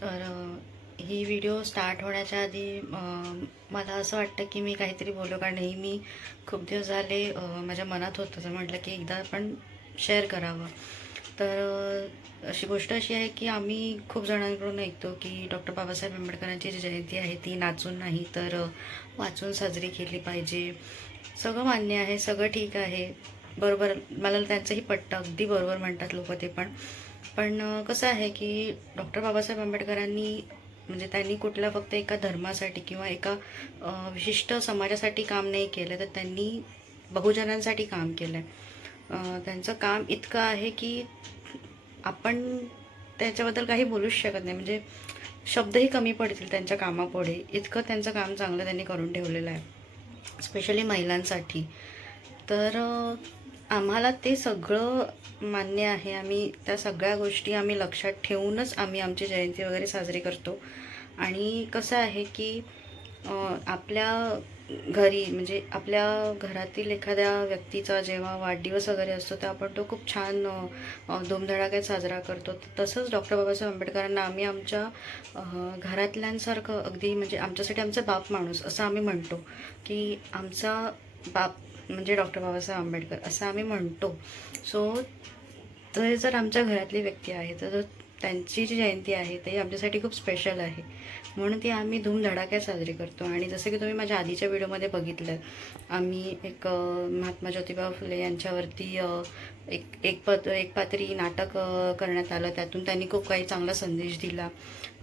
तर ही video start होण्याच्या आधी मला असं वाटतं की मी काहीतरी बोलू, कारण नेहमी खूप दिवस झाले माझ्या मनात होतं, तर म्हटलं की एकदा आपण शेअर करावं. तर अशी गोष्ट अशी आहे की आम्ही खूप जणांकडून ऐकतो की डॉक्टर बाबासाहेब आंबेडकरांची जी जयंती आहे ती नाचून नाही तर वाचून साजरी केली पाहिजे. सगळं मान्य आहे, सगळं ठीक आहे, बरोबर, मला त्यांचंही पटतं, अगदी बरोबर म्हणतात लोक ते पण. पण कसं आहे की डॉक्टर बाबासाहेब आंबेडकरांनी म्हणजे त्यांनी कुठल्या फक्त एका धर्मासाठी किंवा एका विशिष्ट समाजासाठी काम नाही केलं, तर त्यांनी बहुजनांसाठी काम केलं आहे. त्यांचं काम इतकं आहे की आपण त्याच्याबद्दल काही बोलूच शकत नाही, म्हणजे शब्दही कमी पडतील त्यांच्या कामापुढे, इतकं त्यांचं काम चांगलं त्यांनी करून ठेवलेलं आहे, स्पेशली महिलांसाठी. तर आम्हाला ते सगळं मान्य आहे, आम्ही त्या सगळ्या गोष्टी आम्ही लक्षात ठेवूनच आम्ही आमची जयंती वगैरे साजरी करतो. आणि कसं आहे की आपल्या घरी म्हणजे आपल्या घरातील एखाद्या व्यक्तीचा जेव्हा वाढदिवस वगैरे असतो तर आपण तो खूप छान धूमधडाक्यात साजरा करतो. तसंच डॉक्टर बाबासाहेब आंबेडकरांना आम्ही आमच्या घरातल्यांसारखं, अगदी म्हणजे आमच्यासाठी आमचा बाप माणूस असं आम्ही म्हणतो, की आमचा बाप म्हणजे डॉक्टर बाबासाहेब आंबेडकर असं आम्ही म्हणतो. सो ते जर आमच्या घरातली व्यक्ती आहे तर त्यांची जी जयंती आहे ते आमच्यासाठी खूप स्पेशल आहे, म्हणून ती आम्ही धूमधडाक्यात साजरी करतो. आणि जसं की तुम्ही माझ्या आधीच्या व्हिडिओमध्ये बघितलं, आम्ही एक महात्मा ज्योतिबा फुले यांच्यावरती एक पात्री नाटक करण्यात आलं, त्यातून त्यांनी खूप काही चांगला संदेश दिला.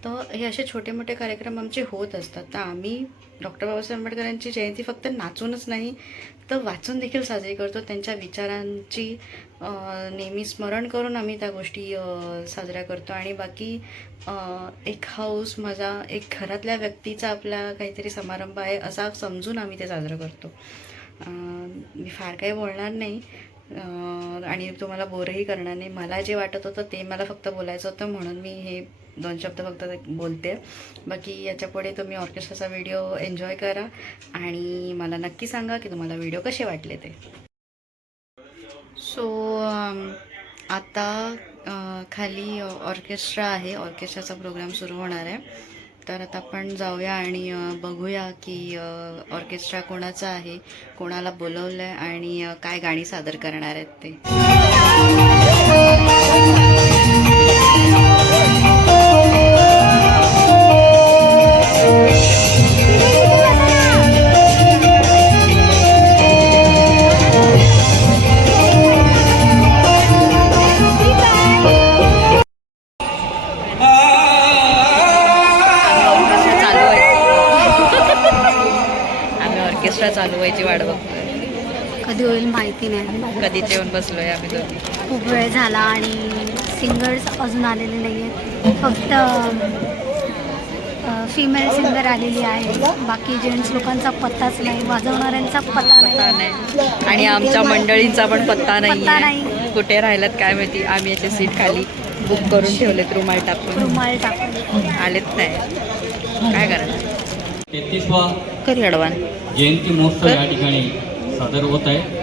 तर हे असे छोटे मोठे कार्यक्रम आमचे होत असतात. तर आम्ही डॉक्टर बाबासाहेब आंबेडकरांची जयंती फक्त नाचूनच नाही तर वाचून देखील साजरी करतो. त्यांच्या विचारांची नेहमी स्मरण करून आम्ही त्या गोष्टी साजऱ्या करतो. आणि बाकी एक हौस मजा, एक घरातल्या व्यक्तीचा आपला काहीतरी समारंभ आहे असा समजून आम्ही ते साजरं करतो. मी फार काही बोलणार नाही आणि तुम्हाला बोरही करणार नाही. मला जे वाटत होतं ते मला फक्त बोलायचं होतं, म्हणून मी हे 2 शब्द फक्त बोलते. बाकी याच्यापुढे तुम्ही ऑर्केस्ट्राचा व्हिडिओ एन्जॉय करा आणि मला नक्की सांगा की तुम्हाला व्हिडिओ कसे वाटले ते. सो आता खाली ऑर्केस्ट्रा आहे, ऑर्केस्ट्राचा प्रोग्राम सुरू होणार आहे. तर आता आपण जाऊया आणि बघूया की ऑर्केस्ट्रा कोणाचा आहे, कोणाला बोलवलं आहे आणि काय गाणी सादर करणार आहेत ते. ऑर्केस्ट्रा चालू व्हायची वाट बघतोय, कधी होईल माहिती नाही. कधीच येऊन बसलोय आम्ही दोघी. खूप वेळ झाला आणि सिंगर्स अजून आलेले नाही आहेत. फक्त फिमेल सिंगर आलेली आहे, बाकी जेंट्स लोकांचा पत्ताच नाही, वाजवणाऱ्यांचा पत्ता नाही आणि आमच्या मंडळींचा पण पत्ता नाही. कुठे राहिलात काय माहिती. आम्ही याचे सीट खाली बुक करून ठेवलेत, रुमाल टाकून आलेत नाही, काय करायचं. 33वा कधी अडवान जयंती महोत्सव या ठिकाणी सादर होत आहे.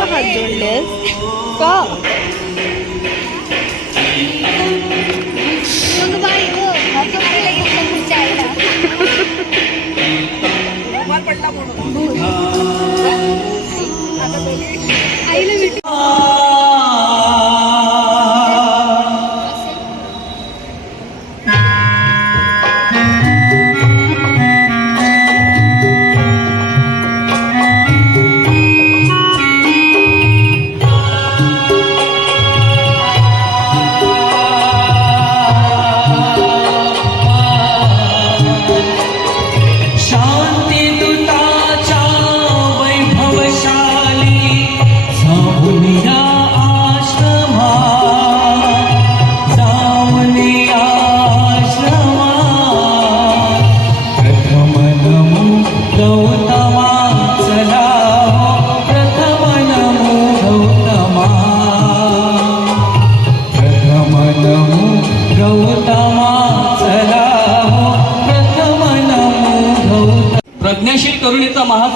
हात जोडलेस का? आईला भेटू. शांती दूताच्या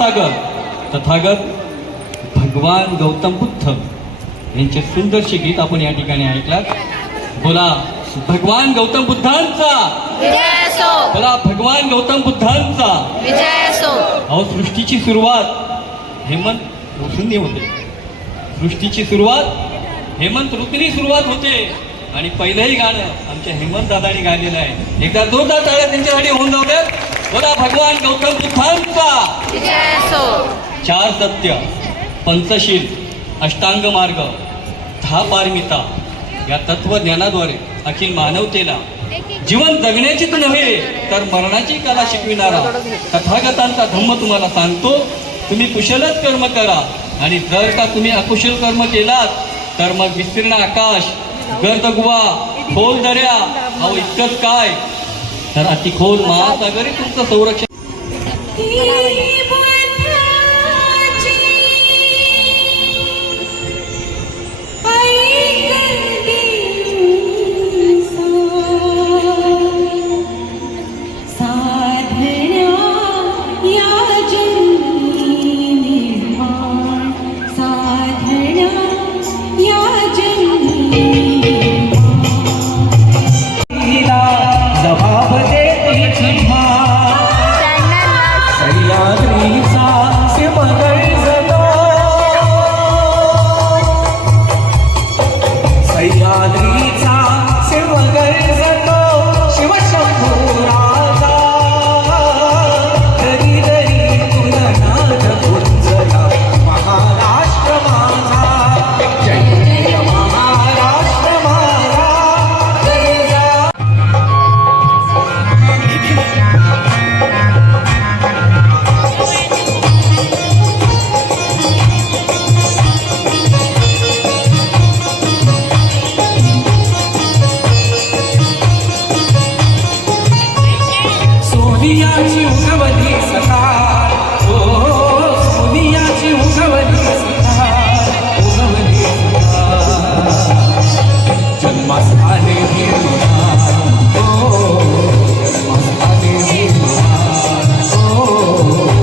महासागर तथागत भगवान गौतम बुद्ध यांचे सुंदरसे गीत आपण या ठिकाणी ऐकलात. बोला भगवान गौतम बुद्धांचा, बोला भगवान गौतम बुद्धांचा. अहो सृष्टीची सुरुवात हेमंत ऋषींनी होते. सृष्टीची सुरुवात हेमंत ऋतूंनी सुरुवात होते आणि पहिलंही गाणं आमच्या हेमंत दादांनी गायलेलं आहे. एकदा जोरदार टाळ्या त्यांच्यासाठी होऊन जाऊ द्या. बोला भगवान गौतम बुद्धांचा. 4 सत्य, पंचशील, अष्टांग मार्ग, 10 पारमिता या तत्वज्ञानाद्वारे अखिल मानवतेला जीवन जगण्याचीच नव्हे तर मरणाची कला शिकविणारा तथागतांचा धम्म तुम्हाला सांगतो. तुम्ही कुशलच कर्म करा आणि जर का तुम्ही अकुशल कर्म केलात तर मग विस्तीर्ण आकाश, गर्द गुहा, खोल दर्या, अहो इतकंच काय तर अतिखोल महासागरी तुमचं संरक्षण. सोनियाची उगवली सकाळ, ओ सोनियाची उगवली सकाळ, उगवली सकाळ. जन्मास आले निर्माण, ओ जन्मास आले निर्माण, ओ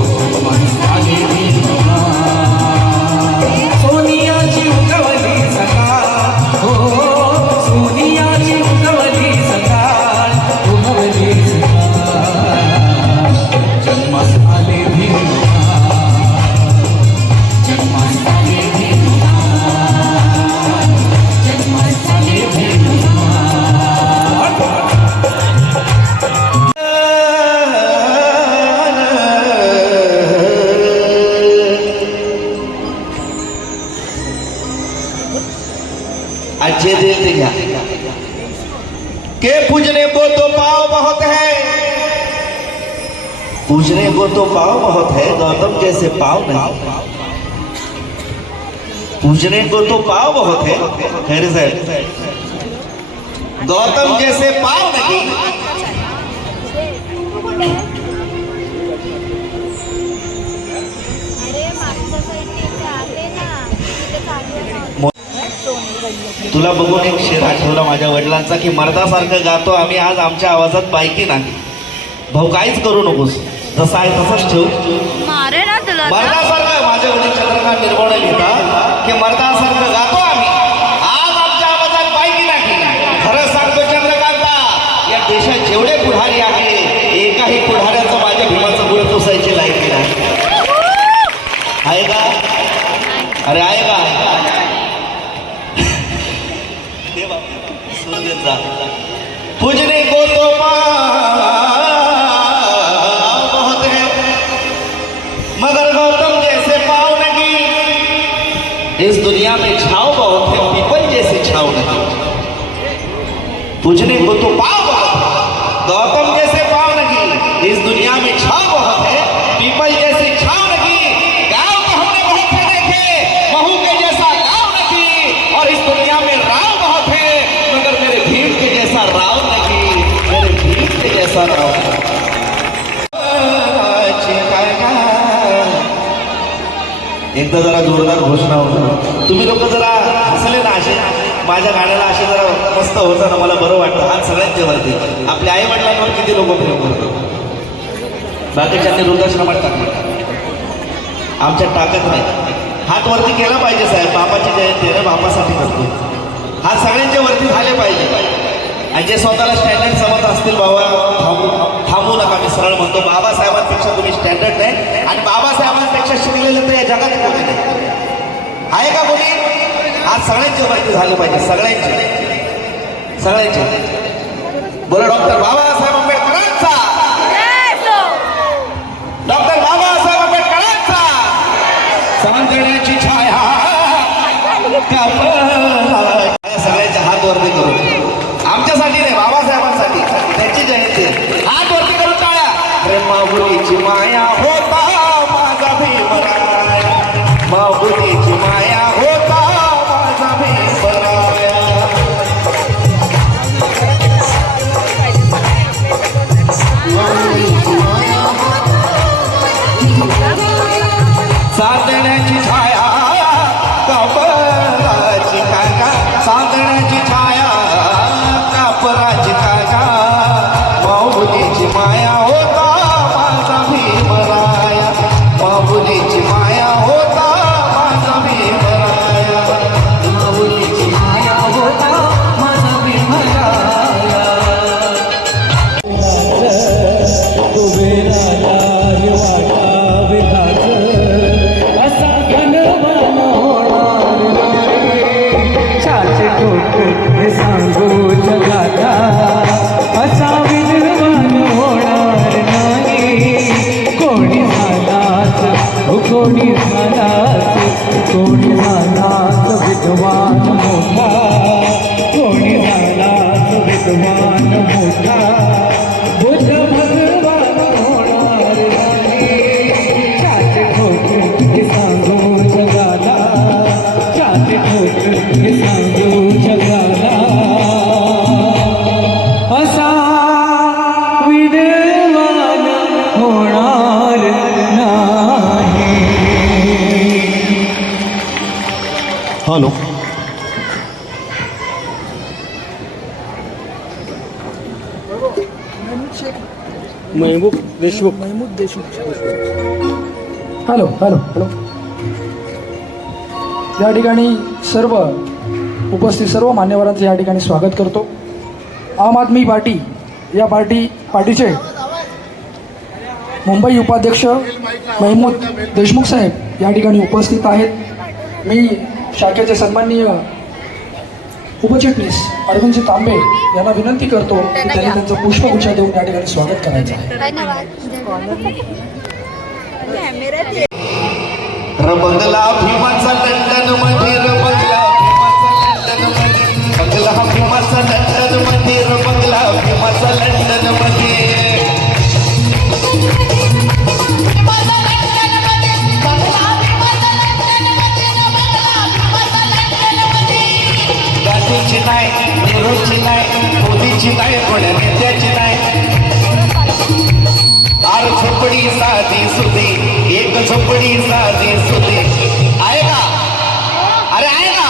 जन्मास आले निर्माण. सोनियाची उगवली सकाळ, ओ सोनियाची उगवली सकाळ, उगवली सकाळ. जन्मास आले भीमराव, जन्मास आले भीमराव, जन्मास आले भीमराव. अच्छे दिल से क्या के पूजने को तो पाव बहुत है, पूजने को तो पाव बहुत है, गौतम जैसे पाव नहीं. पूजने को तो पाव बहुत है, खैर साहब गौतम जैसे पाव नहीं. तुला बघून एक शेर आठवला माझ्या वडिलांचा की मर्दासारखं गातो आम्ही आज, आमच्या आवाजात बायकी नाही. भाऊ काहीच करू नकोस, जसं आहे तसंच ठेव. मर्दासारखं माझ्या वडील चंद्रकांत निर्मळे लिहितात की मर्दासारखं गातो आम्ही आज, आमच्या आवाजात बायकी नाही. खरं सांगतो चंद्रकांता, या देशात जेवढे पुढारी आहे एकाही पुढाऱ्याचं माझ्या भीमाचं गुळ पुसायची लायकी नाही. आहे का? अरे आहे का? पूजने को तो बहुत है, मगर गौतम जैसे पाव नहीं. इस दुनिया में छाव बहुत है, पीपल जैसे छाव नहीं. पूजने को तो पाव बहुत है, गौतम जैसे पाव नहीं. इस दुनिया में छाव बहुत है, पीपल जैसे छाव नहीं. गाँव तो हमने बहुत से देखे, महू के जैसा गाँव नहीं. और इस दुनिया में राव बहुत है, मगर मेरे भीम के जैसा राव नहीं, मेरे भीम के जैसा राव नहीं. एकदा जरा जोरदार घोषणा होतं. तुम्ही लोक जरा हसले ना असे, माझ्या गाण्याला असे जरा मस्त होतं ना, मला बरं वाटतं. आज सगळ्यांच्या वरती आपल्या आई वडिलांवर किती लोक प्रेम करतात, बाकीच्यांनी वृद्धाश्रमात टाकलं. आमच्यात ताकद नाही. हात वरती केला पाहिजे साहेब, बापाची जयंती आहे, बापासाठी करतो. हात सगळ्यांच्या वरती झाले पाहिजे. आणि जे स्वतःला स्टँडर्ड समजत असतील बाबा थांबू नका. मी सरळ म्हणतो, बाबासाहेबांपेक्षा तुम्ही स्टँडर्ड नाही आणि बाबासाहेबांपेक्षा शिकलेलं तर या जगात कोणी नाही. आहे का कोणी? आज सगळ्यांच्या वरती झालं पाहिजे, सगळ्यांचे सगळ्यांचे. बोला डॉक्टर बाबासाहेब आंबेडकरांचा, डॉक्टर बाबासाहेब आंबेडकरांचा. सांगण्याची छाया सगळ्यांचे हात वरती करू. आमच्यासाठी नाही, बाबासाहेबांसाठी, त्यांची जयंती. हात वरती करून टाळ्या. अरे माऊलीची माया होता माझा भीमराया, माऊलीची माया होता माझा भीमराया. चांदण्याची छाया कापराची काका, चांदण्याची छाया कापराची काका, माऊलीची माया होता माझा भीमराया, माऊलीची माया होता माझा भीमराया, माऊलीची माया होता माझा भीमराया. कुबेराला वाटा विलास असा घनवान होणार नाही. छाती ठोकून हे सांगू जगाला असा विद्वान होणार नाही. कोणी झालाच कोणी झालाच कोणी झालाच विद्वान मोठा, कोणी झालाच विद्वान मोठा. बुद्ध भगवान होणार नाही. छाती ठोकून हे सांगू जगाला, छाती ठोकून हे सांगू जगाला असा विद्वान होणार नाही. हॅलो. महबूब देशमुख. Hello hello hello. या ठिकाणी सर्व उपस्थित सर्व मान्यवरांचं या ठिकाणी स्वागत करतो. आम आदमी पार्टी या पार्टीचे मुंबई उपाध्यक्ष महमूद देशमुख साहेब या ठिकाणी उपस्थित आहेत. मी शाखेचे सन्माननीय उपचिटणीस अरविंदजी तांबे यांना विनंती करतो की त्यांनी त्यांचं पुष्पगुच्छ देऊन या ठिकाणी स्वागत करायचं आहे. रबंगला भीमाचा लंडन मध्ये, रबंगला भीमाचा लंडन मध्ये, बंगला भीमाचा लंडन मध्ये, रबंगला भीमाचा लंडन मध्ये. गांधीची नाही, नेहरूची नाही, मोदीची नाही, कोण्या नेत्याची नाही. आर झोपडी साधी सुधी, एक झोपडी साधी सुधी. आहे का? अरे आहे ना.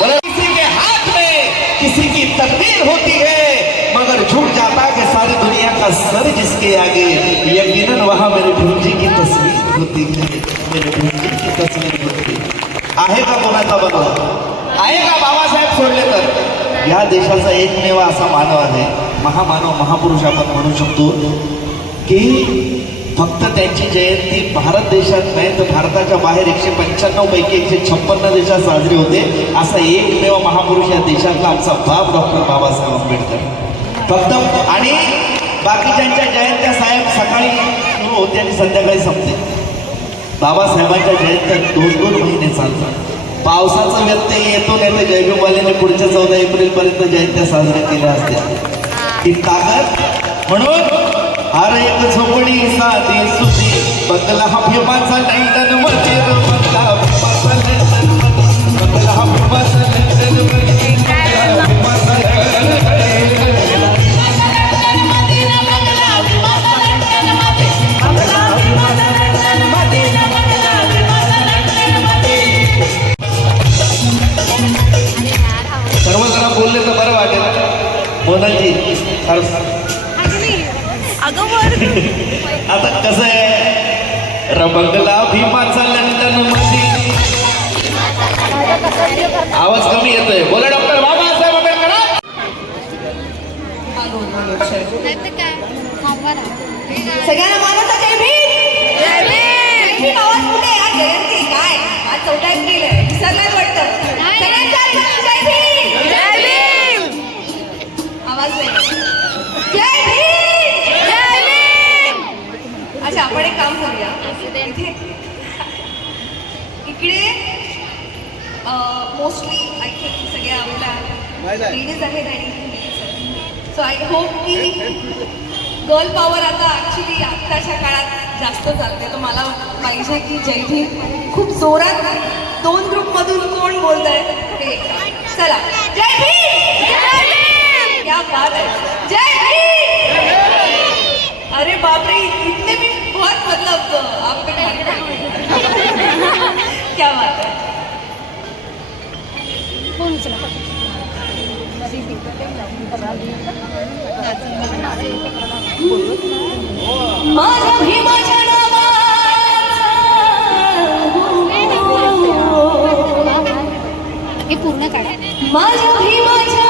बोले किसी के हाथ में किसी की तकदीर होती है, मगर झूठ जाता कि सारी दुनिया का सर जिसके आगे. यकीनन वहां मेरे भूंजी की तस्वीर होती है, मेरे भूंजी की तस्वीर होती है. आहे का कोणाचा बदला? आहे का बाबासाहेब सोडले तर? या देशाचा एकमेव असा मानव आहे, महामानव, महापुरुष आपण म्हणू शकतो, की फक्त त्यांची जयंती भारत देशात नाही तर भारताच्या बाहेर 195 पैकी 156 देशात साजरी होते. असा एकमेव महापुरुष या देशातला आमचा बाप डॉक्टर बाबासाहेब आंबेडकर. फक्त आणि बाकीच्यांच्या जयंत्या साहेब सकाळी सुरू होते आणि संध्याकाळी संपते. बाबासाहेबांच्या जयंत्या 2-2 महिने चालतात. पावसाचा व्यत्यय येतो नाही तर जयभीमवाल्यांनी पुढच्या 14 एप्रिलपर्यंत जयंत्या साजऱ्या केल्या असत्या. ही ताकद. म्हणून हर एक झोपडी साधी सुधी, बंगला भीमाचा लंडन मध्ये, बंगला भीमाचा लंडन मध्ये, बंगला भीमाचा लंडन मध्ये, बंगला भीमाचा लंडन सर्व जरा बोलले तर बरं वाटेल. मोनाजी आता कसं आहे, अरे बंगला भीमाचा लंडन मध्ये. आवाज कमी येतोय. बोला डॉक्टर बाबासाहेब आंबेडकर. सगळ्यांना मानवता जय भीम. जय भीम. आवाज कुठे आज जयंती काय आज 14 एप्रिल आहे विसरलाच वाटतं. सगळ्यांचा जय भीम. जय भीम. आवाज नाही. जय भीम. जय भीम. अच्छा आपण एक काम करूया इकडे मोस्टली आय थिंक सगळ्या आपल्या लेडीज आहेत आणि सो आय होप की गर्ल पॉवर आता ॲक्च्युली आत्ताच्या काळात जास्त चालते. तर मला पाहिजे की जय भीम खूप जोरात 2 ग्रुपमधून कोण बोलत आहे ते. चला जय भीम. जय भीम. क्या बात है. जय भीम. अरे बापरे इतने भी बहुत मतलब आप पे क्या बात है. माझ्या भीमाच्या हे पूर्ण काढा. माझ्या भीमाच्या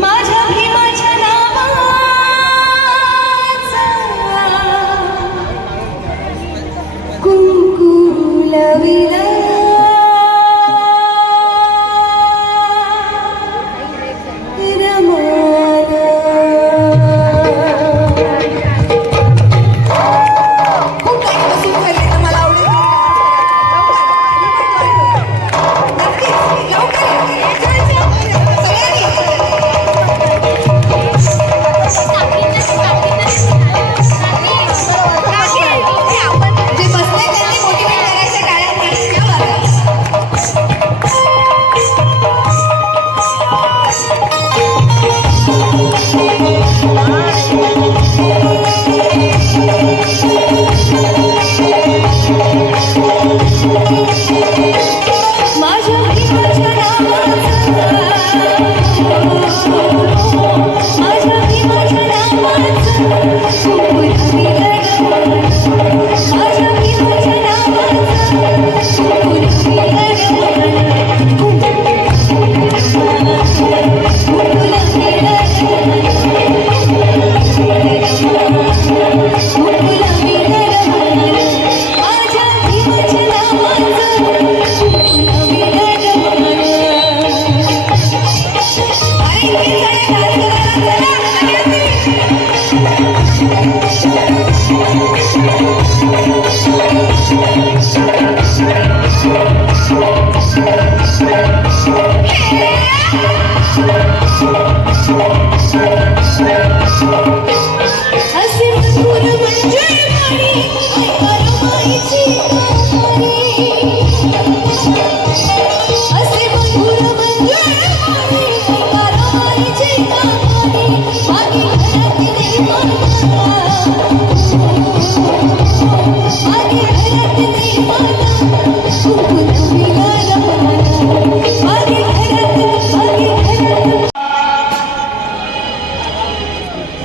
माझ्या भीमाच्या नावाचा कुंकू लविला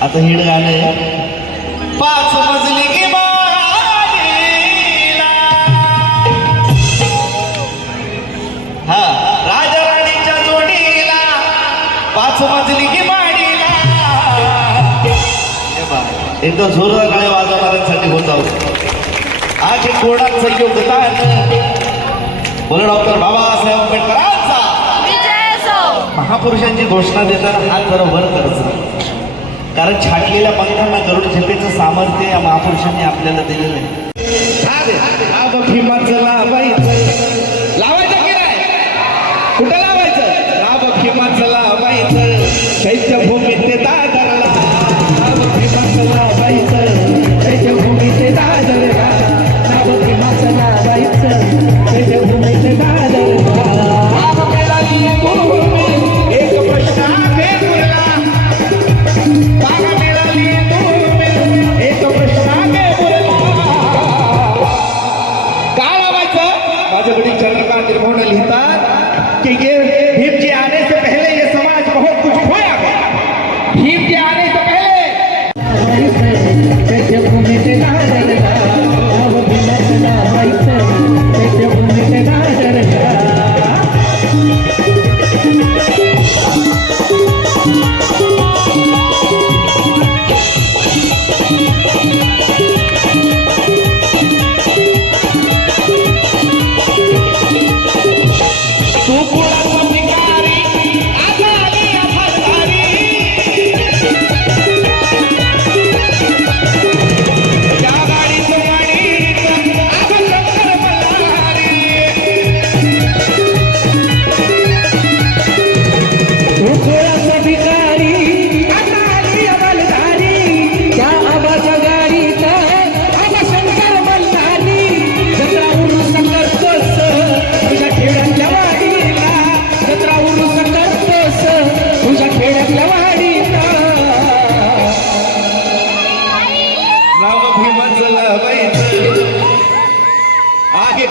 आता हिड गाणं आहे. 5 मजली की माडीला. हा राजा राणीच्या जोडीला 5 मजली की माडीला. एकदम जोरदार गाणे वाजवणाऱ्यांसाठी होत आहोत. आज एक कोणाचं योगदान. बोला डॉक्टर बाबासाहेब आंबेडकरांचा महापुरुषांची घोषणा देताना हात जरा वर करायचं. कारण छाटलेल्या पंखांना गरुड झेपेचं सामर्थ्य या महापुरुषांनी आपल्याला दिलेलं आहे. भीमाचं लावायचं. लावायचं की नाही. कुठं लावायचं. राब भीमाचं लावायचं. चैत्यभूमीत ते दादरला. राब भीमाचं लावायचं. चैत्यभूमीत ते दादरला. राब भीमाचं लावायचं. चैत्यभूमीत ते दादरला. राब मिळाली भूमी एक प्रश्न आहे तुला. बागा मिळाली भूमी एक प्रश्न आहे तुला.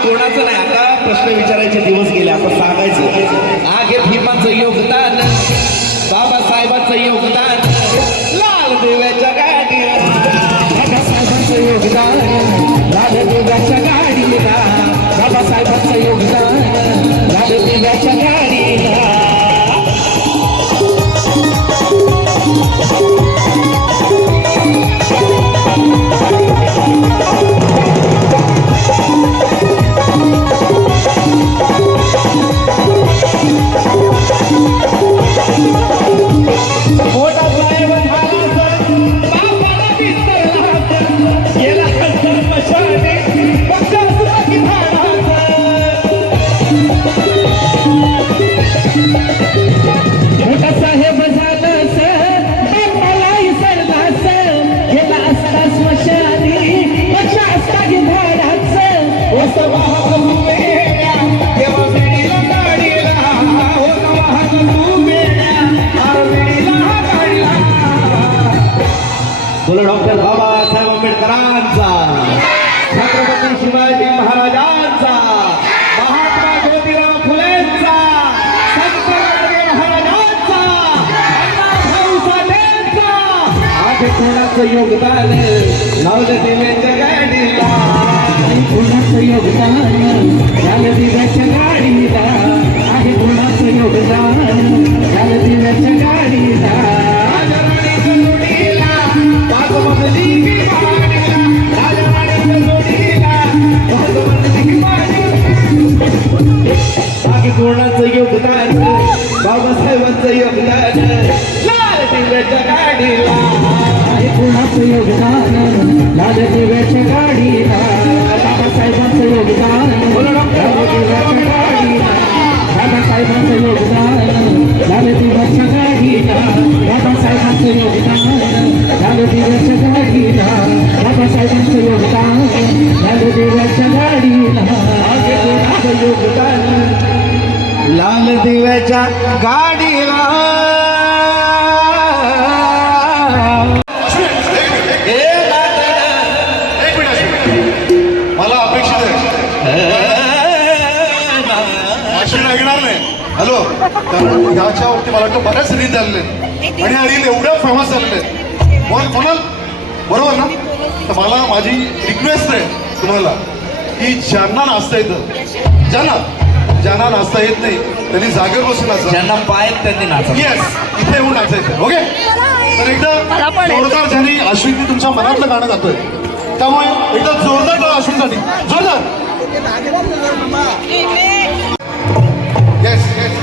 कोणाचं नाही, आता प्रश्न विचारायचे दिवस गेले, आता सांगायचं. आगे भीमाचं योगदान, बाबासाहेबांचं योगदान, लाल देवाच्या गाडीला, बाबासाहेबांचं योगदान, लाल देवाच्या गाडीला, बाबासाहेबांचं योगदान, लाल देवाच्या गाडीला. मोठा साहेब झाला सर, बापाला विसरला सर, गेला सर मशाने, फक्त सुखी झाला सर. मोठा साहेब झाला सर, बापाला विसरला सर, गेला असता स्मशानी, पक्ष असता झाला सर. वस्त वाहत उमेड्या, तेव्हा वेळीला गाडीला, होत वाहत उमेड्या, बोलो डॉक्टर बाबासाहेब आंबेडकरांचा, छत्रपती शिवाजी महाराजांचा, महात्मा ज्योतिराव फुलेंचा, संत गाडगे महाराजांचा, अण्णाभाऊ साठेंचा. आगे कोणाचं योगदान, लावलं दिव्याच्या गाडीला, कोणाचं योगदान, लावलं दिव्याच्या गाडीला, आहे कोणाचं योगदान, लावलं दिव्याच्या गाडीला. कोणाचं योगदान, बाबासाहेबांचं योगदान, लाल दिव्याच्या गाडीला, कोणाचं योगदान, लाल दिव्याच्या गाडीला, बाबासाहेबांचं योगदान, लाल दिव्याच्या गाडीला, बाबासाहेबांचं योगदान, लाल दिव्याच्या गाडीला, बाबासाहेबांचं योगदान, लाल दिव्याच्या गाडीला, बाबासाहेबांचं योगदान, लाल दिव्याच्या गाडीला. कोणाचं योगदान, लाल दिव्याच्या गाडीला. मला अपेक्षित आहे अशी लागणार नाही. हॅलो, कारण याच्यावरती मला वाटतं बऱ्याच रील झालेले आहेत आणि या रील एवढ्या फेमस झालेल्या आहेत. कोणाल बरोबर ना? तर मला माझी रिक्वेस्ट आहे तुम्हाला की ज्यांना नाचता येतं, ज्यांना नाचता येत नाही त्यांनी जागेवर बसून नाचा, ज्यांना पायत त्यांनी नाचा. येस, इथे येऊन नाचायचं. ओके, तर एकदा जोरदार ज्यांनी अश्विनी तुमच्या मनातलं गाणं जातोय, त्यामुळे एकदा जोरदार करा अश्विनीसाठी, जोरदार. येस येस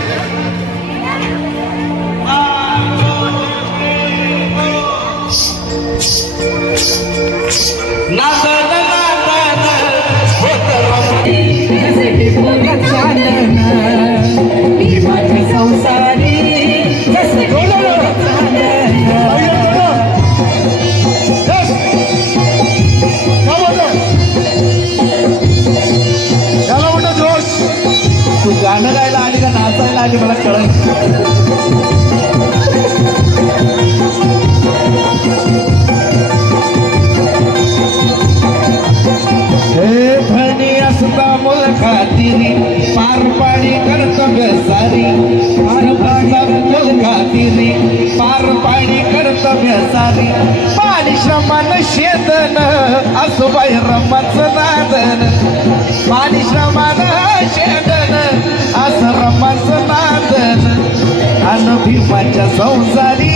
तू गाणं गायला आली का नाचायला आली मला कळत. हे धनी असता मुल खातिरी, पार पाडी कर्तव्य सारी, मुल खातिरी, पार पाडी कर्तव्य सारी. पारिश्रमान शेतन असुबाई रमाचं नादन, पारिश्रमान शेतन अस रमाचं नादन. अन भीमाच्या संसारी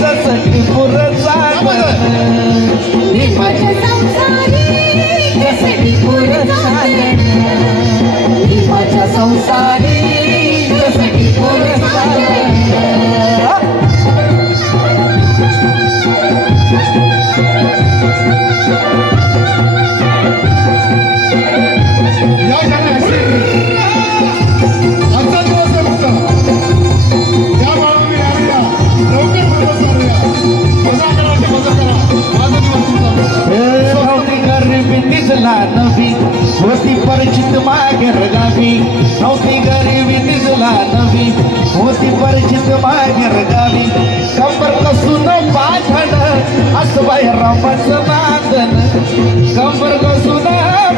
जसं टिपूर चालन, भीमाच्या संसारी जसं टिपूर चालन, भीमाच्या संसारी जसं टिपूर चालन. या ज्यांना आजचा दिवस आहे फक्त, या बाळांनी या लवकर दिवस चालूया, मजा करा, मजा करा. माझा दिवस तुमचा गरिबी दिसला नवी, होती परिचित मागेर गावी, नव्हती गरिबी दिसला नवी, होती परिचित मागेर गावी. कंबर कसून बांधण असबाई रमाचं नादन, कंबर कसून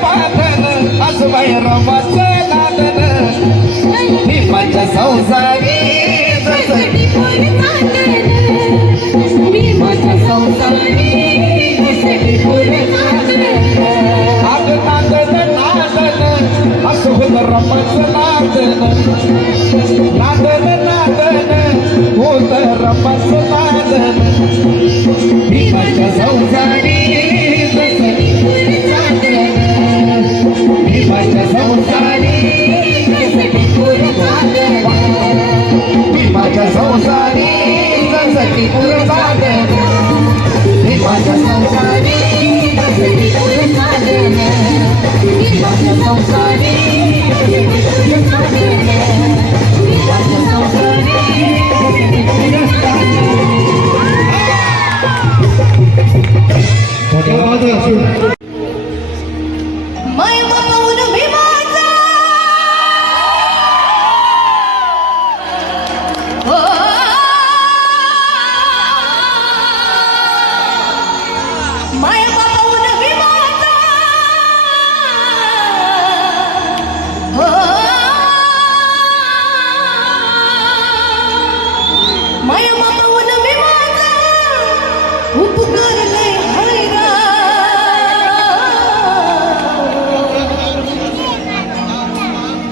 बांधण असबाई काय रमस नादन भीमाच्या संसारी आग नादन नादन असं होत रमस नादन नादन नादन होत रमस नादन भीमाच्या संसारी भीमाच्या संसारी भीमाच्या संसारी जसकी पुर साधन भीमाच्या संसारी जसकी पुर साधन भीमाच्या संसारी जसकी पुर साधन भीमाच्या संसारी जसकी पुर साधन. धन्यवाद. माय बापाऊन भीमाचा हो माय बापाऊन भीमाचा हो माय बापाऊन भीमाचा उपकार लय हैरा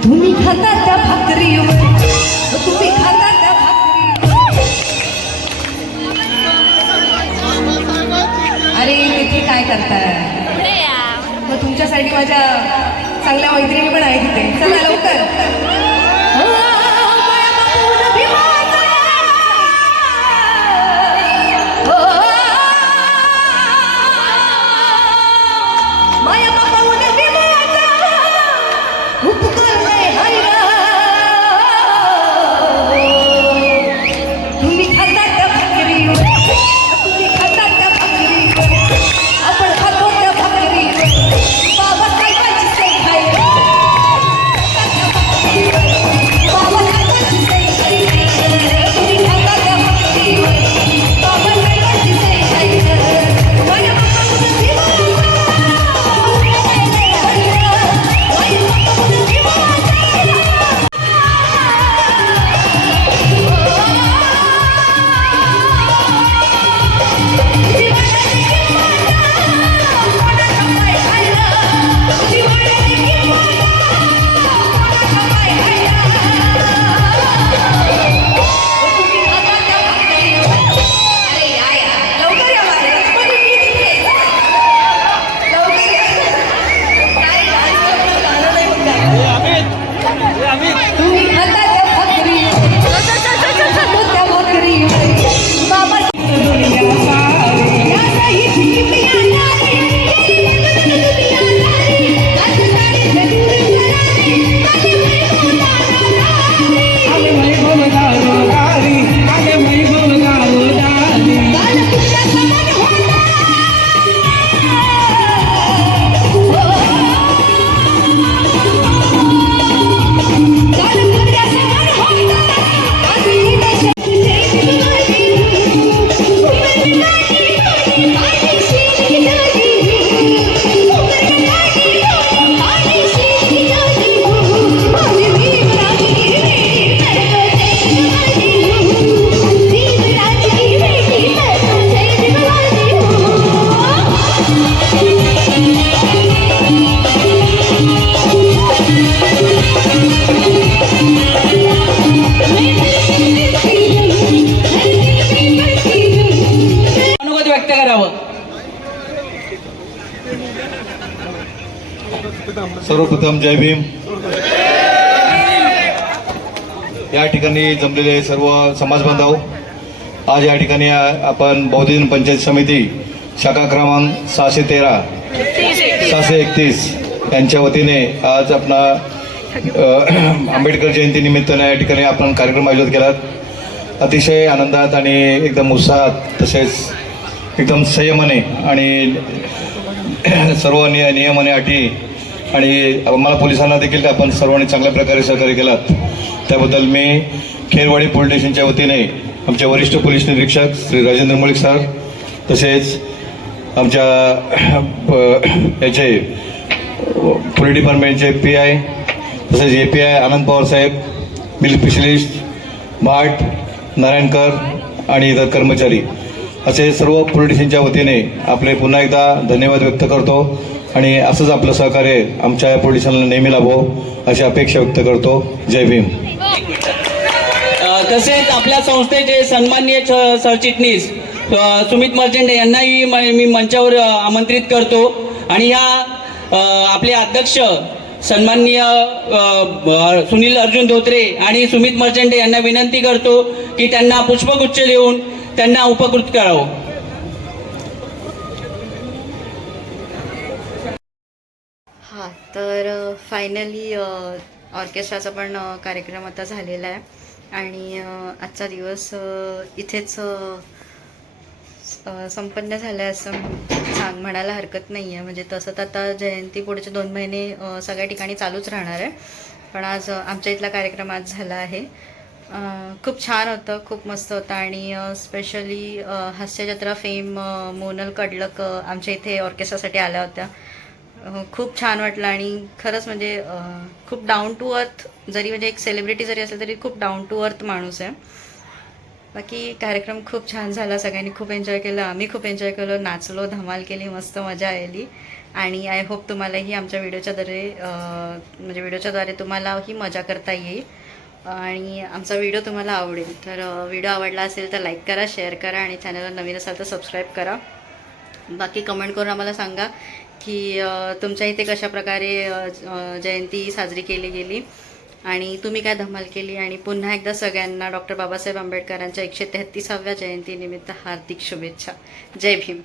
तुम्ही खाता त्या भाकरीवर तुम्ही खाता त्या भाकरीवर अरे तिथे काय करताय मग तुमच्यासाठी माझ्या चांगल्या मैत्रिणी पण आहे तिथे चला लवकर सर्वप्रथम जय भीम. या ठिकाणी जमलेले सर्व समाज बांधव, आज या ठिकाणी आपण बहुजन पंचायत समिती शाखा क्रमांक 613 631 यांच्या वतीने आज आपला आंबेडकर जयंती निमित्ताने या ठिकाणी आपण कार्यक्रम आयोजित केला. अतिशय आनंदात आणि एकदम उत्साहात तसेच एकदम संयमाने आणि सर्व नियमाने अटी आणि आम्हाला पोलिसांना देखील आपण सर्वांनी चांगल्या प्रकारे सहकार्य केलात त्याबद्दल मी खेरवाडी पोलीस स्टेशनच्या वतीने आमचे वरिष्ठ पोलीस निरीक्षक श्री राजेंद्र मुळीक सर तसेच आमच्या याचे पोलीस डिपार्टमेंटचे PI तसेच API आनंद पवार साहेब, मिल्क स्पेशलिस्ट भाट, नारायणकर आणि इतर कर्मचारी असे सर्व पोलिटिशियनच्या वतीने आपले पुन्हा एकदा धन्यवाद व्यक्त करतो आणि असंच आपलं सहकार्य आमच्या पोलिसांना नेहमी लाभो अशी अपेक्षा व्यक्त करतो. जय भीम. तसेच आपल्या संस्थेचे सन्माननीय सरचिटणीस सुमित मर्चेंडे यांनाही मी मंचावर आमंत्रित करतो आणि या आपले अध्यक्ष सन्माननीय सुनील अर्जुन धोत्रे आणि सुमित मर्चेंडे यांना विनंती करतो की त्यांना पुष्पगुच्छ देऊन त्यांना उपकृत करावं. हां, तर फायनली ऑर्केस्ट्राचा पण कार्यक्रम आता झालेला आहे आणि आजचा दिवस इथेच संपन्न झाला आहे असं म्हणायला हरकत नाही आहे. म्हणजे तसं तर आता जयंती पुढचे 2 महिने सगळ्या ठिकाणी चालूच राहणार आहे, पण आज आमच्या इथला कार्यक्रम आज झाला आहे. खूप छान होतं, खूप मस्त होतं आणि स्पेशली हास्यजत्रा फेम मोनल कडलक आमच्या इथे ऑर्केस्ट्रासाठी आल्या होत्या. खूप छान वाटलं आणि खरंच म्हणजे खूप डाऊन टू अर्थ, जरी म्हणजे एक सेलिब्रिटी जरी असेल तरी खूप डाऊन टू अर्थ माणूस आहे. बाकी कार्यक्रम खूप छान झाला, सगळ्यांनी खूप एन्जॉय केलं, आम्ही खूप एन्जॉय केलं, नाचलो, धमाल केली, मस्त मजा आली आणि आय होप तुम्हालाही आमच्या व्हिडिओच्याद्वारे तुम्हालाही मजा करता येईल आणि आमचा व्हिडिओ तुम्हाला आवडेल. तर व्हिडिओ आवडला असेल तर लाईक करा, शेअर करा आणि चॅनलवर नवीन असाल तर सबस्क्राईब करा. बाकी कमेंट करून आम्हाला सांगा की तुमच्या इथे कशाप्रकारे जयंती साजरी केली गेली आणि तुम्ही काय धमाल केली. आणि पुन्हा एकदा सगळ्यांना डॉक्टर बाबासाहेब आंबेडकरांच्या 133व्या जयंतीनिमित्त हार्दिक शुभेच्छा. जय भीम.